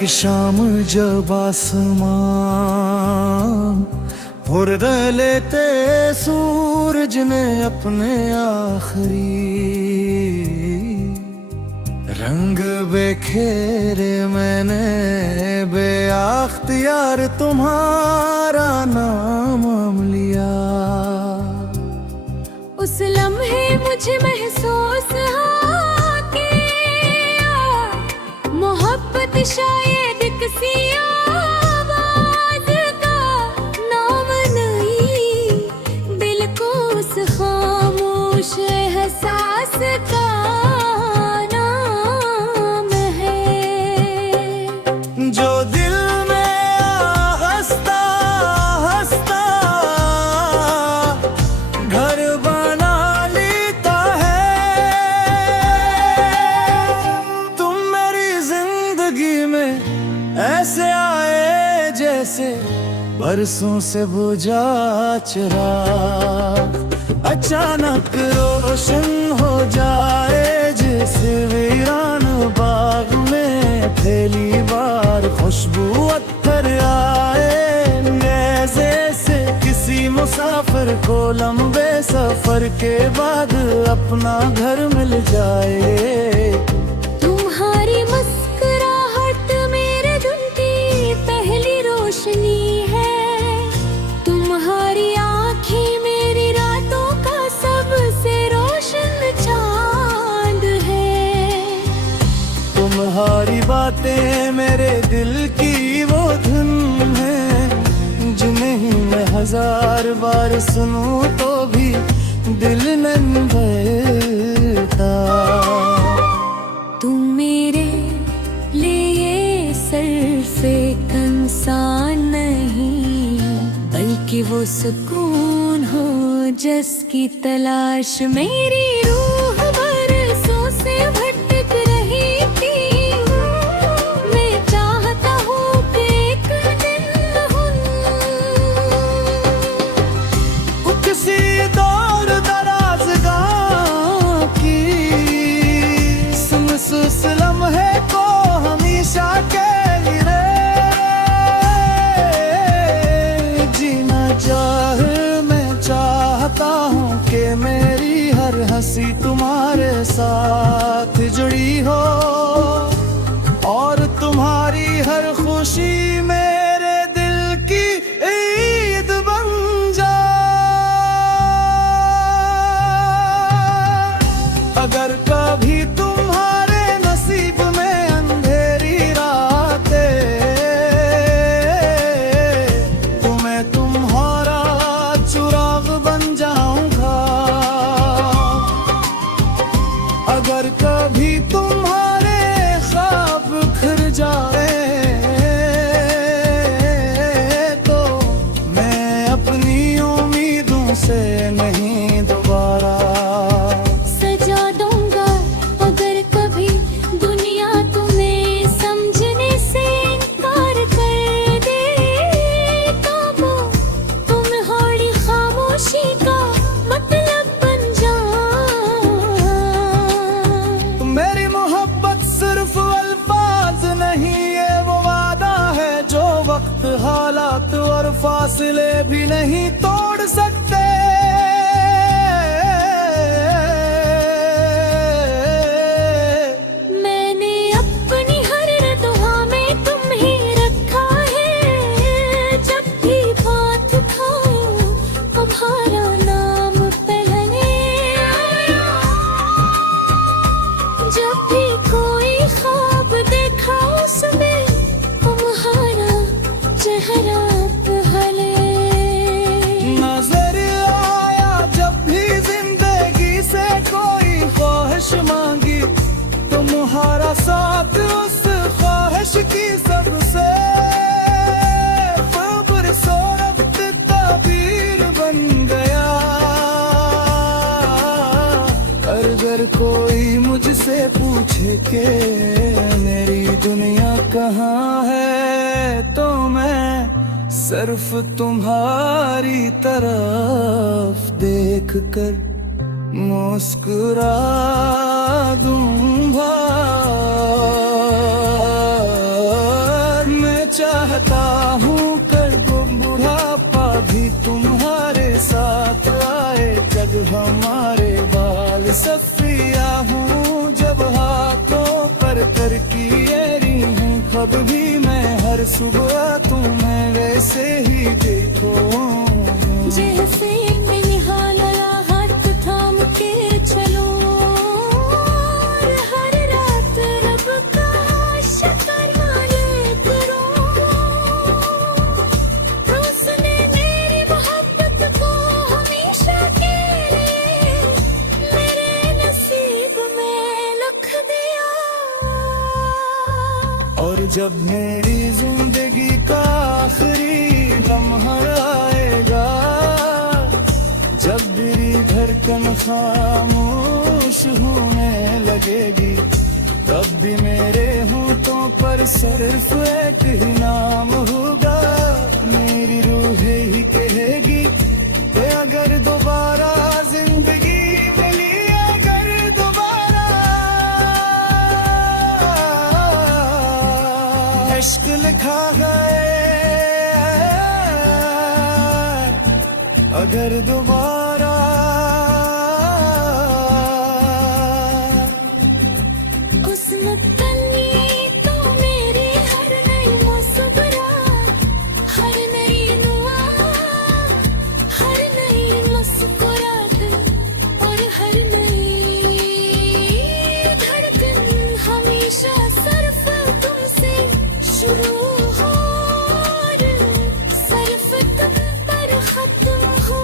एक शाम जब आसमां भुर लेते सूरज ने अपने आखिरी रंग बिखेरे, मैंने बेअख्तियार तुम्हारा नाम लिया। उस लम्हे मुझे महसूस हुआ कि मोहब्बत शायद किसी आवाज का नाम नहीं, दिल को उस खामोश एहसास का नाम है। जो दिल में हंसता हंसता घर बना लेता है, तुम मेरी जिंदगी में ऐसे आए जैसे बरसों से बुझा चिराग अचानक रोशन हो जाए, जैसे वीरान बाग में पहली बार खुशबू अत्तर आए। नेज़े से किसी मुसाफिर को लंबे सफर के बाद अपना घर मिल जाए। तुम्हारी मुस्कुराहट मेरे दिल की पहली रोशनी है, तुम्हारी आँखें मेरी रातों का सबसे रोशन चांद है। तुम्हारी बातें मेरे दिल की वो धुन है, जिन्हें मैं हजार बार सुनूं तो भी दिल नहीं भरता। तुम मेरे लिए सिर्फ एक इंसान नहीं, बल्कि वो सुकून हो जिसकी तलाश मेरी रूह बरसों से भटक रही थी। मैं चाहता हूँ कि एक दिन वो किसी दौर दराज गाँव की सुमसुस लम्हे को हमेशा के लिए जीना चाहे। मैं चाहता हूँ कि मेरी हर हंसी तुम्हारे साथ जुड़ी हो, और तुम्हारी हर खुशी मेरे दिल की ईद बन जाए। अगर कभी तुम्हारे नसीब में अंधेरी रातें, तो मैं तुम्हारा चिराग बन जाऊंगा। अगर कभी तुम्हारे ख्वाब बिखर जाए, तो मैं अपनी उम्मीदों से नहीं दोबारा सजा दूंगा। अगर कभी दुनिया तुम्हें समझने से इनकार कर दे, तो वो तुम्हारी खामोशी का मतलब बन जाए। मेरी मोहब्बत सिर्फ अल्फाज नहीं, ये वो वादा है जो वक्त हालात और फासले भी नहीं तोड़ सकते। मैंने अपनी हर दुआ में तुम्हें रखा है, जब भी बात उठाओ तुम्हारा नाम पहले आया। जब भी कोई ख्वाब देखा उसमें तुम्हारा चेहरा पहले। नजर आया जब भी जिंदगी से कोई ख्वाहिश मांगी, तुम्हारा साथ उस ख्वाहिश की सबसे खूबसूरत ताबीर बन गया। अगर कोई मुझसे पूछे कि मेरी दुनिया कहाँ है, तो मैं सिर्फ तुम्हारी तरफ देख कर मुस्कुरा दूंगा। चाहता हूँ कर दो बुढ़ापा भी तुम्हारे साथ आए, जग हमारे बाल सफिया हूँ जब हाथों पर किए हूँ, कब भी मैं हर सुबह तुम्हें वैसे ही देखो। जैसे मैं निहाला हाथ थाम के चलो, और हर रात रब का शुक्राना करो। उसने मेरी मोहब्बत को हमेशा के लिए मेरे नसीब में लिख दिया। और जब मेरी जिंदगी का आखिरी लम्हा आएगा, जब मेरी धड़कन खामोश होने लगेगी, तब भी मेरे होठों पर सिर्फ एक ही नाम होगा। मेरी रूह ही कहेगी कि अगर दोबारा जिंदगी मिली, अगर दोबारा इश्क लिखा गए, अगर दोबारा किस्मत तली तो मेरी हर नई मुस्कुराहट, हर नई दुआ, हर नई मुस्कुराहट और हर नई धड़कन हमेशा सिर्फ तुमसे शुरू हो और सिर्फ तुम पर खत्म हो।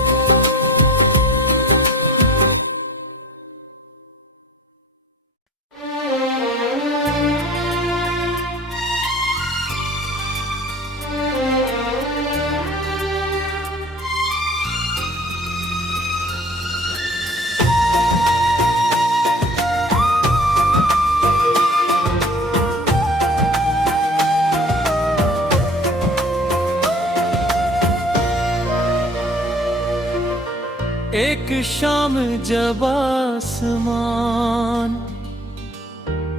एक शाम जब आसमान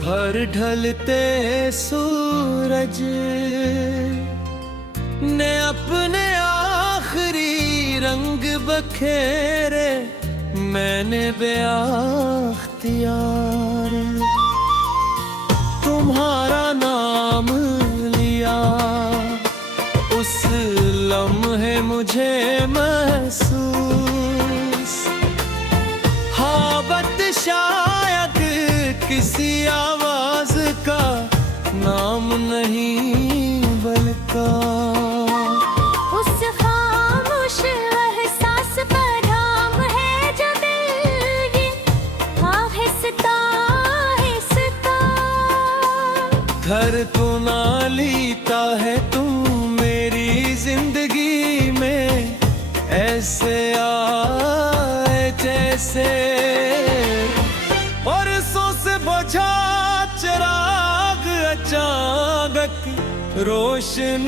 पर ढलते सूरज ने अपने आखिरी रंग बखेरे, मैंने बेअख्तियार तुम्हारा नाम लिया। उस लम्हे मुझे महसूस हावत शायद किसी आवाज का नाम नहीं बल्कि उस खामोश एहसास पर नाम है जो दिल ये आहिस्ता आहिस्ता घर तो ना लेता है तुम मेरी जिंदगी में, ऐसे आए जैसे बरसों से बुझा चिराग अचानक रोशन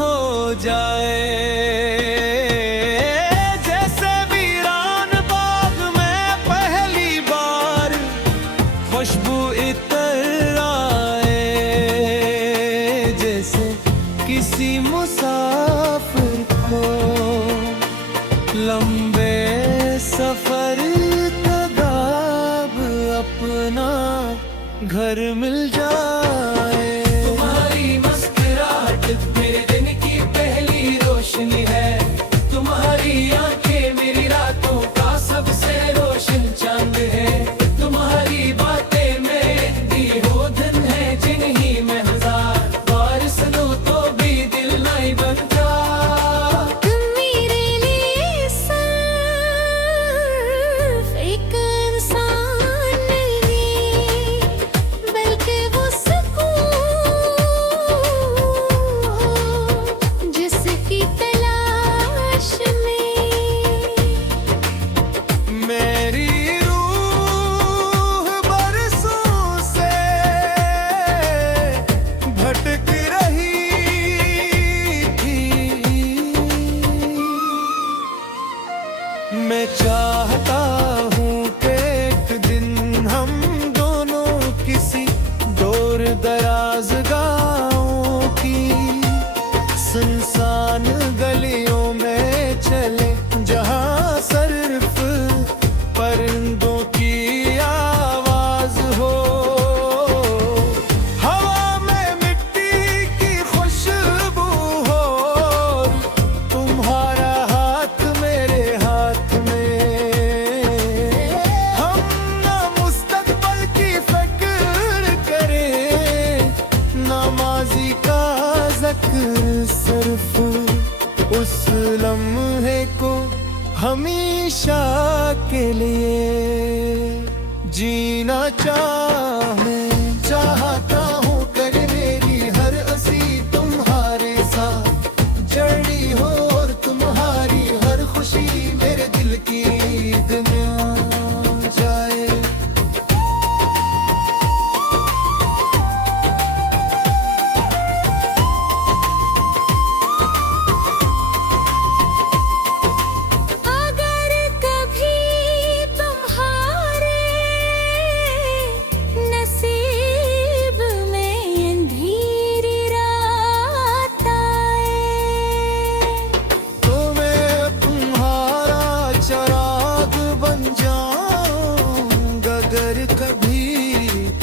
हो जाए। जैसे वीरान बाग में पहली बार खुशबू इतर आए, जैसे किसी मुसाफिर को लंबे सफर का ख्वाब अपना घर मिल जाए। तुम्हारी मुस्कुराहट मेरे दिन की पहली रोशनी है, तुम्हारी आंखें मेरी रातों का सबसे रोशन चांद है। तुम्हारी बातें मेरे दी हो धन है, जिन्हीं में हजार बार सुनो तो भी दिल नहीं बनता। तुम मेरे लिए सिर्फ एक इंसान नहीं, बल्कि वो सुकून जिसकी तलाश में मेरी रूह बरसों से भटक रही थी। मैं चाहता हूँ कि एक दिन हम दोनों किसी दूर दराज गाँव की के लिए जीना चाहता हूँ कर मेरी हर हंसी तुम्हारे साथ जड़ी हो और तुम्हारी हर खुशी मेरे दिल की ईद में आ जाए। अगर कभी तुम्हारे नसीब में अंधेरी रात आए तो मैं तुम्हारा चराग बन जाऊंगा अगर कभी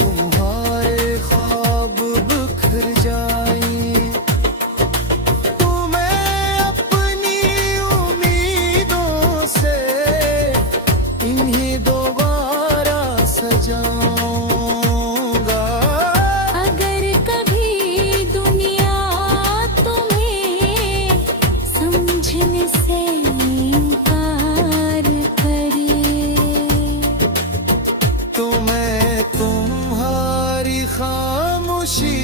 तुम्हारे ख्वाब बिखर जाए। तुम्हें अपनी उम्मीदों से इन्हीं दोबारा सजाऊंगा। अगर कभी दुनिया तुम्हें समझने से इनकार करे तो मैं तुम्हारी खामोशी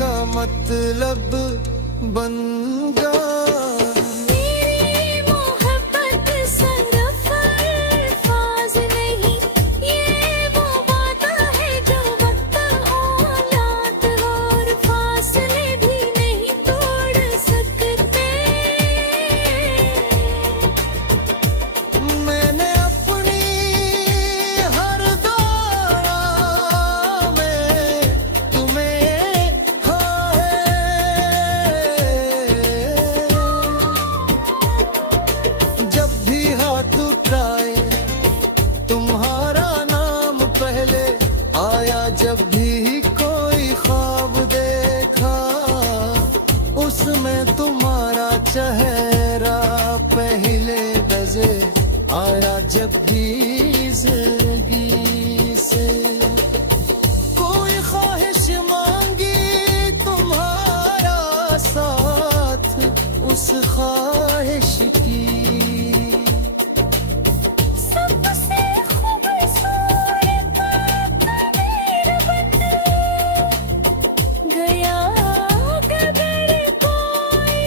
का मतलब बन गया। मेरी मोहब्बत सिर्फ अल्फाज नहीं, ये वो वादा है जो वक्त औलाद और फासले भी नहीं तोड़ सकते। मैंने अपनी हर दौरा में तुम्हें खो है। जब भी हाथ उठाए तुम्हारा नाम पहले आया, जब भी कोई ख्वाब देखा उसमें तुम्हारा चेहरा पहले नजर आया। जब भी जिंदगी से कोई ख्वाहिश मांगी तुम्हारा साथ उस ख्वाहिश की सबसे खूबसूरत तस्वीर बन गया अगर कोई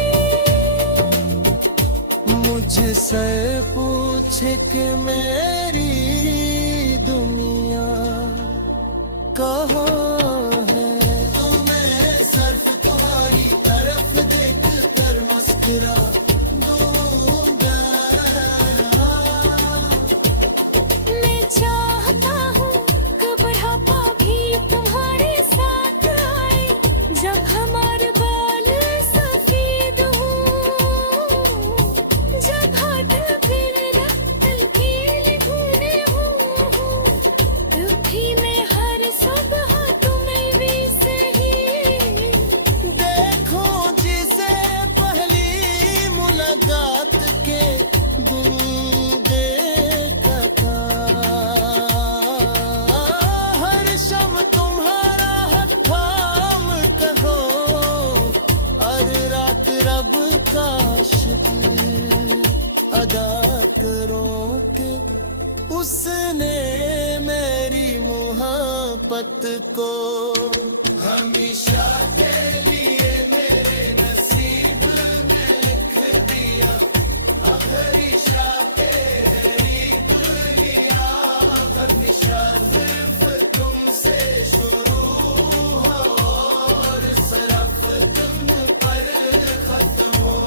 मुझसे पूछे कि मेरी दुनिया कहाँ है तो मैं सिर्फ तुम्हारी तरफ देख कर मुस्कुरा दूंगा। मैं चाहता हूँ कि बुढ़ापा भी तुम्हारे साथ आए, जब हमारे बाल सफेद हो, जब हाथ फिर हल्की धुने हो, तब भी मैं हर सुबह तुम्हें भी सही देखो जिसे पहली मुलाकात के दिन देखा था, हर शब तुम्हारा हाथ थाम कहो और रात रब का शुक्र अदा करो कि उसने मेरी मोहब्बत को हमेशा के लिए मेरे नसीब में लिख दिया। हमेशा तेरी दुनिया हमेशा सिर्फ तुमसे शुरू हो और सिर्फ तुम पर खत्म हो।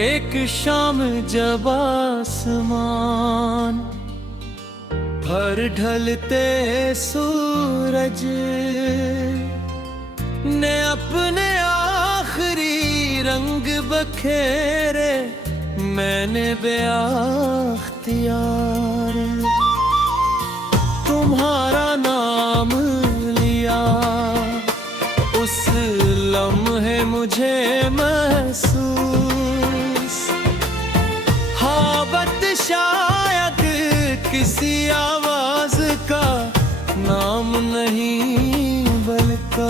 एक शाम जब आसमान पर ढलते सूरज ने अपने आखिरी रंग बखेरे मैंने बेअख्तियार तुम्हारा नाम लिया। उस लम्हे मुझे महसूस हावत शायद किसी आवाज का नाम नहीं बल्कि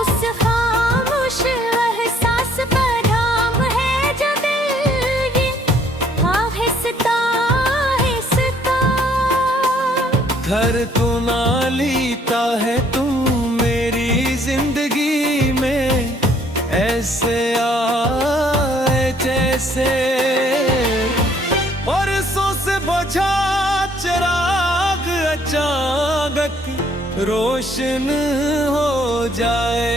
उस खामोश एहसास पर नाम है जो दिल ये आहिस्ता आहिस्ता घर तो ना लेता है तुम मेरी जिंदगी में, ऐसे आए जैसे बरसों से बुझा चिराग अचानक रोशन हो जाए।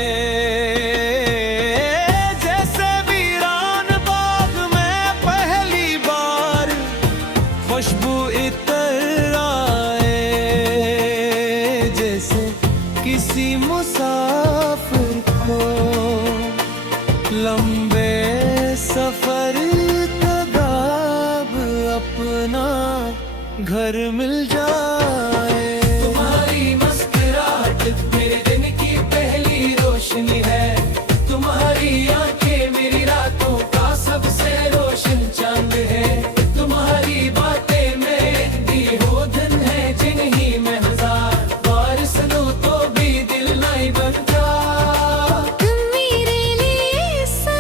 जैसे वीरान बाग में पहली बार खुशबू इतर आए, जैसे किसी मुसाफिर को लंबे सफर का ख्वाब अपना घर मिल जाए। तुम्हारी मुस्कुराहट मेरे दिन की पहली रोशनी है, तुम्हारी आंखें मेरी रातों का सबसे रोशन चांद है। तुम्हारी बातें मेरे दी हो धन है जिन्हीं में हजार बार सुनो तो भी दिल नहीं बनता। तुम मेरे लिए सिर्फ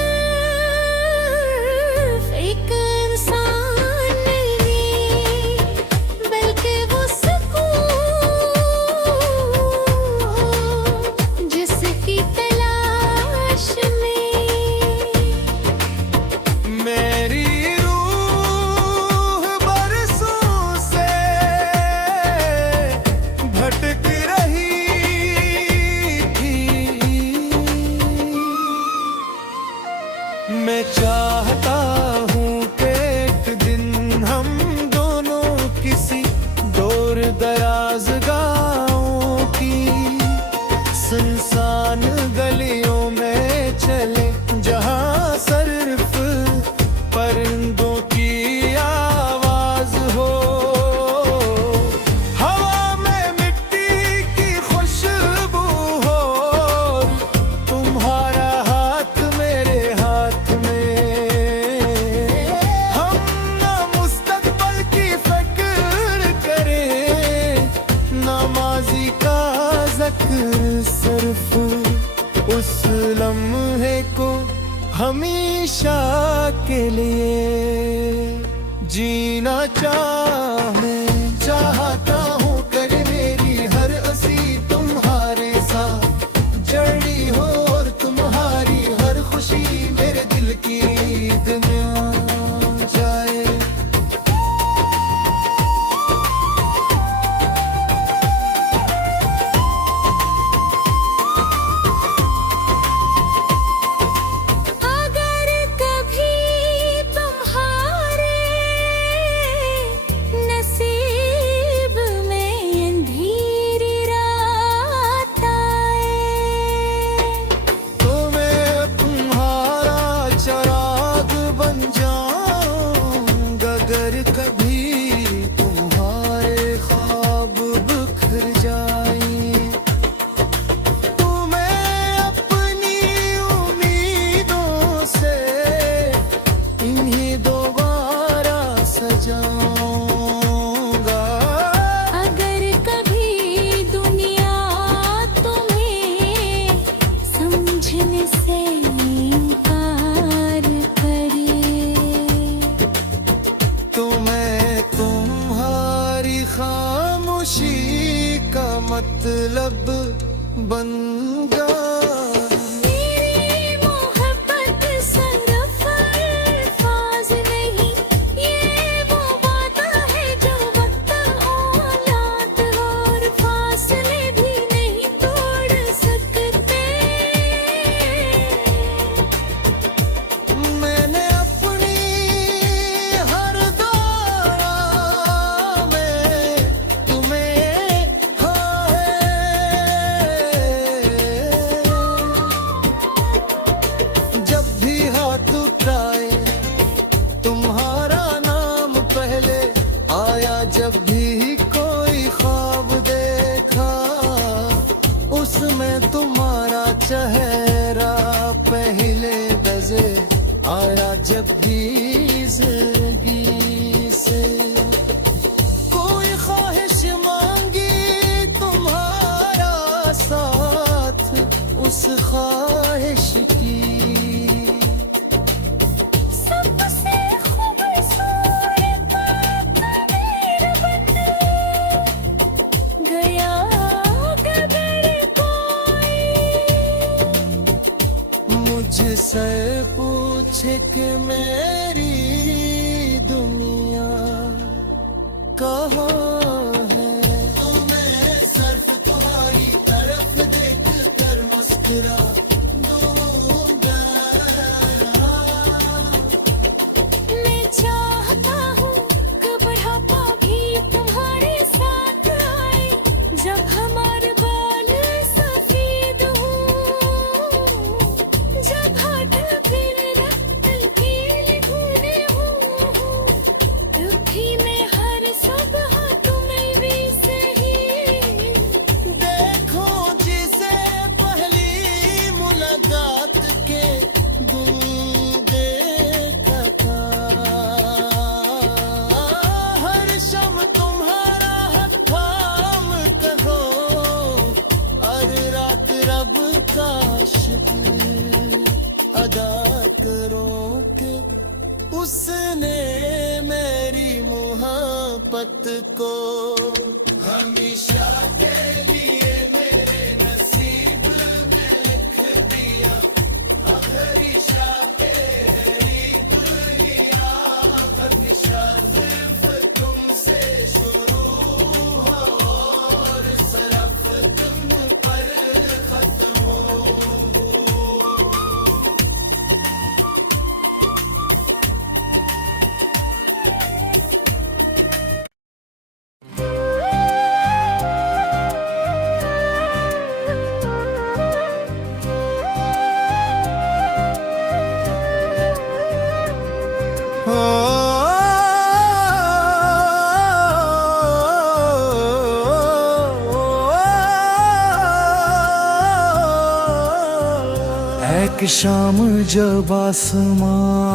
एक इंसान नहीं, बल्कि वो सुकून जिसकी तलाश में मेरी रूह बरसों से भटक रही थी। मैं चाहता हूँ कि एक दिन हम दोनों किसी दूर दराज गाँव की सुनसान गलियों में चले, जहाँ सिर्फ परिंदों की आवाज हो। हवा में मिट्टी की खुशबू हो, तुम्हारा हाथ मेरे हाथ में। हम ना मुस्तकबल की फिक्र करें, ना माजी का ज़िक्र, सिर्फ उस लम्हे को हमेशा के लिए जीना चाहता हूँ। कर मेरी हर हंसी तुम्हारे साथ जड़ी हो, और तुम्हारी हर खुशी मेरे दिल की ईद में आ जाए। अगर कभी तुम्हारे नसीब में अंधेरी रात आए, तो मैं तुम्हारा चराग बन आया जब भी जिंदगी से कोई ख्वाहिश मांगी तुम्हारा साथ उस ख्वाहिश की सबसे खूबसूरत तकदीर बन गया अगर कोई मुझसे पूछे कि मेरी दुनिया कहाँ है, तो मैं सिर्फ तुम्हारी तरफ देख कर मुस्कुरा दूंगा। मैं चाहता हूँ कि बुढ़ापा भी तुम्हारे साथ आए जब हमारे बाल सफेद हो जब हाथ फिर हल्की धुने हो तब भी मैं हर सुबह तुम्हें भी सही देखो जिसे पहली मुलाकात के दिन देखा था, हर शम तुम्हारा हाथ थाम कहो और रात रब का शुक्र अदा करो कि उसने मेरी मोहब्बत को हमेशा के लिए मेरे नसीब में लिख दिया। आखिरी शाह तेरी दुनिया हमेशा सिर्फ तुमसे शुरू हो और सिर्फ तुम पर खत्म हो। एक शाम जब आसमान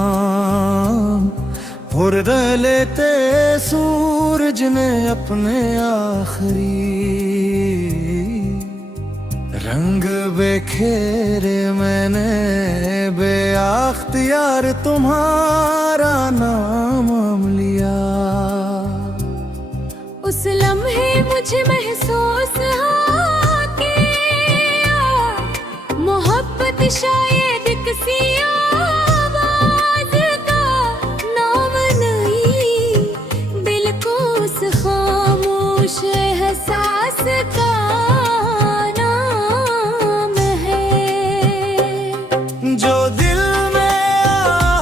भर लेते सूरज ने अपने आखिरी रंग बेखेरे, मैंने बेअख्तियार तुम्हारा नाम लिया। उस लम्हे मुझे महसूस हुआ कि मोहब्बत शायद किसी आवाज का नाम नहीं बिल्कुल उस खामोश एहसास का नाम है जो दिल में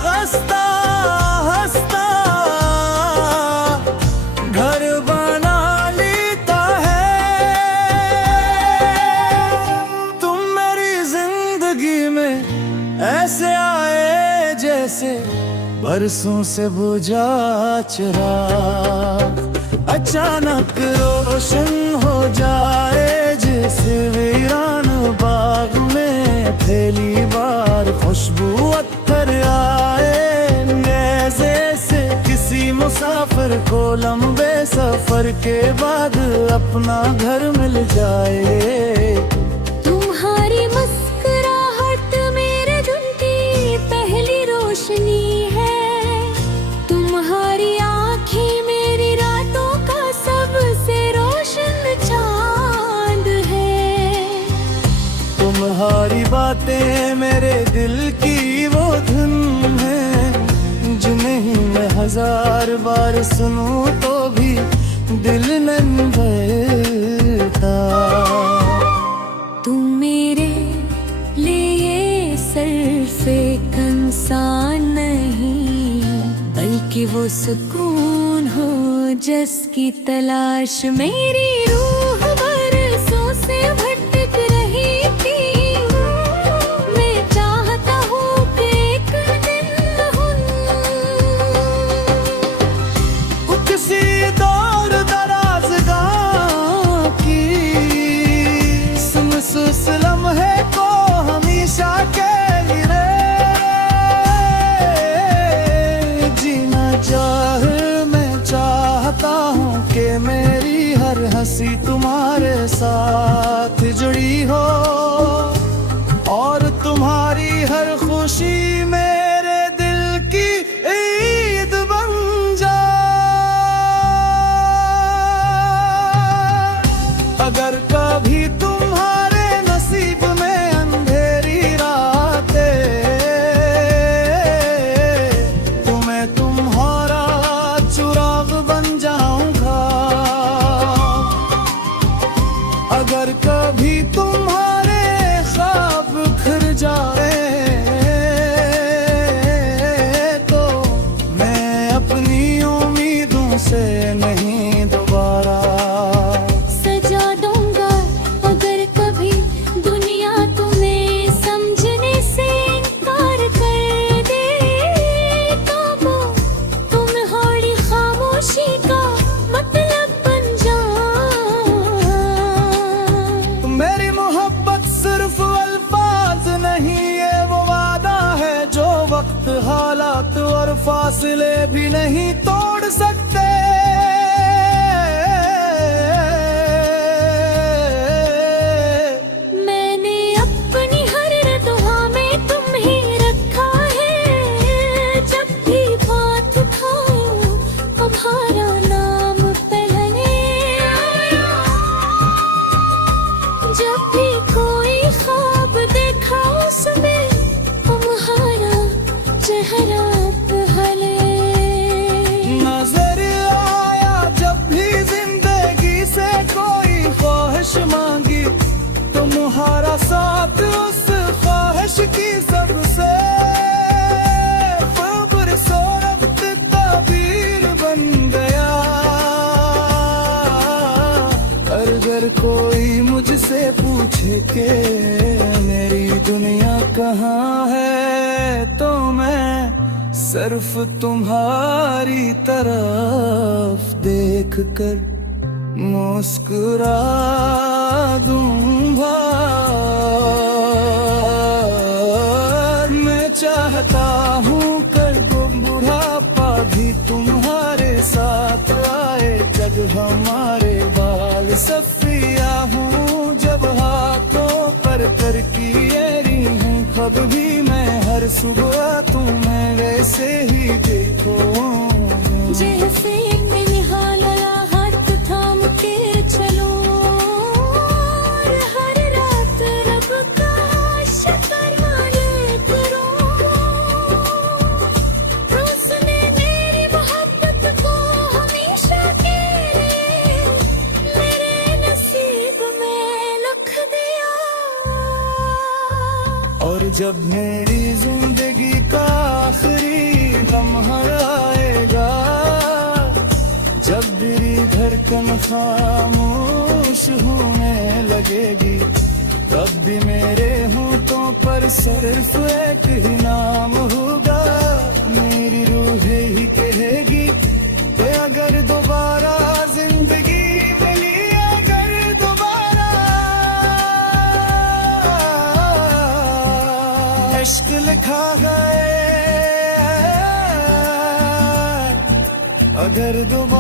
हंसता हंसता घर बना लेता है। तुम मेरी जिंदगी में ऐसे आए जैसे बरसों से बुझा चिराग अचानक रोशन हो जाए, जैसे वीरान बाग में पहली बार खुशबू अत्तर आए। नेज़े से किसी मुसाफिर को लंबे सफर के बाद अपना घर मिल जाए। तुम्हारी मुस्कुराहट मेरे दिल की पहली रोशनी है, तुम्हारी आँखें मेरी रातों का सबसे रोशन चांद है। तुम्हारी बातें मेरे दिल की वो धुन है, जिन्हें मैं हजार बार सुनूं तो भी दिल नहीं भरता। तुम मेरे लिए सिर्फ एक इंसान नहीं बल्कि वो सुकून हो जिसकी तलाश मेरी रूह बरसों से भटक रही थी। मैं चाहता हूँ कि एक दिन वो किसी दौर दराज गाँव की सुन लम्हे को हमेशा के लिए हंसी तुम्हारे साथ जुड़ी हो और तुम्हारी हर खुशी मेरे दिल की ईद बन जाए। अगर कभी तुम्हारे नसीब में अंधेरी रातें, तो मैं तुम्हारा चिराग बन जाऊंगा। अगर कभी तुम्हारे ख्वाब बिखर जाए, तो मैं अपनी उम्मीदों से नहीं दोबारा सजा दूंगा। अगर कभी दुनिया तुम्हें समझने से इनकार कर दे, तो वो तुम्हारी खामोशी का मतलब बन जाए। मेरी मोहब्बत सिर्फ अल्फाज नहीं, ये वो वादा है जो वक्त, हालात और फासले भी नहीं तोड़ सकते। मैंने अपनी हर दुआ में तुम्हें रखा है। जब भी बात उठाओ तुम्हारा नाम पहले आया। जब भी कोई ख्वाब देखा उसमें तुम्हारा चेहरा पहले। नजर आया जब भी जिंदगी से कोई ख्वाहिश मांगी, तुम्हारा साथ उस ख्वाहिश की सबसे खूबसूरत ताबीर बन गया। अगर कोई मुझसे पूछे कि मेरी दुनिया कहाँ है, तो मैं सिर्फ तुम्हारी तरफ देख कर मुस्कुरा दूंगा। मैं चाहता हूँ कर वो बुढ़ापा भी तुम्हारे साथ आए। जब हमारे बाल सफिया हूँ, जब हाथों पर किए हूँ, कब भी मैं हर सुबह तुम्हें वैसे ही देखो। जैसे मैं निहाला हाथ थाम के चलो, और हर रात रब का शुक्राना करो। उसने मेरी मोहब्बत को हमेशा के लिए मेरे नसीब में लिख दिया। और जब मेरी जिंदगी का आखिरी लम्हा आएगा, जब मेरी धड़कन खामोश होने लगेगी, तब भी मेरे होठों पर सिर्फ एक ही नाम होगा। मेरी रूह ही कहेगी कि अगर दोबारा जिंदगी मिली, अगर दोबारा इश्क लिखा है, अगर दोबारा